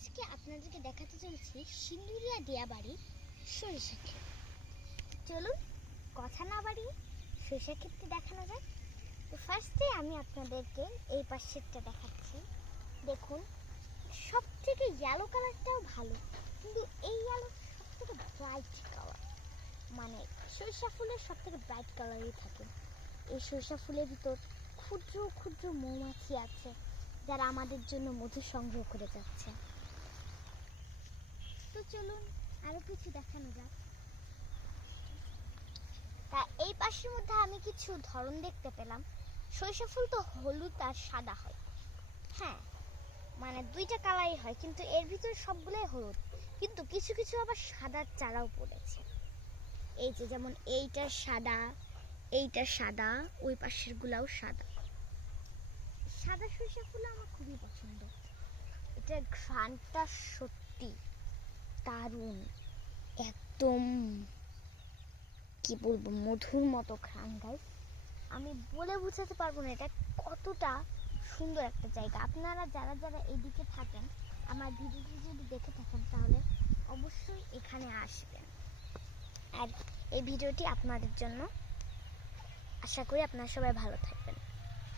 আজকে আপনাদেরকে দেখাতে চলেছি সিন্দুরিয়া দিয়াবাড়ির সরিষা ক্ষেত। চলুন কথা না বাড়িয়ে সরিষা ক্ষেতটি দেখানো যাক। তো ফার্স্টে আমি আপনাদেরকে এই পাশেরটা দেখাচ্ছি। দেখুন, সব থেকে ইয়েলো কালারটাও ভালো, কিন্তু এই ইয়েলো সব থেকে ব্রাইট কালার, মানে সরিষা ফুলের সব থেকে ব্রাইট কালারই থাকে। এই সরিষা ফুলের ভিতর ক্ষুদ্র ক্ষুদ্র মৌমাছি আছে যারা আমাদের জন্য মধু সংগ্রহ করে যাচ্ছে। তো চলুন আরো কিছু দেখানো যাক। তা এই পাশের মধ্যে আমি কিছু ধরন দেখতে পেলাম। সরিষা ফুল তো হলুদ আর সাদা হয়, হ্যাঁ, মানে দুইটা কালারই হয়, কিন্তু এর ভিতরে সবগুলোই হলুদ, কিন্তু কিছু কিছু আবার সাদার চারাও পড়েছে। এই যে যেমন এইটা সাদা, ওই পাশের গুলাও সাদা। সাদা সরিষা ফুল আমার খুবই পছন্দ। এটার ঘ্রাণটা সত্যি দারুণ, একদম কি বলবো, মধুর মতো ঘ্রাণ গাইস। আমি বলে বোঝাতে পারবো না এটা কতটা সুন্দর একটা জায়গা। আপনারা যারা যারা এইদিকে থাকেন, আমার ভিডিওটি যদি দেখে থাকেন, তাহলে অবশ্যই এখানে আসবেন। আর এই ভিডিওটি আপনাদের জন্য। আশা করি আপনারা সবাই ভালো থাকবেন।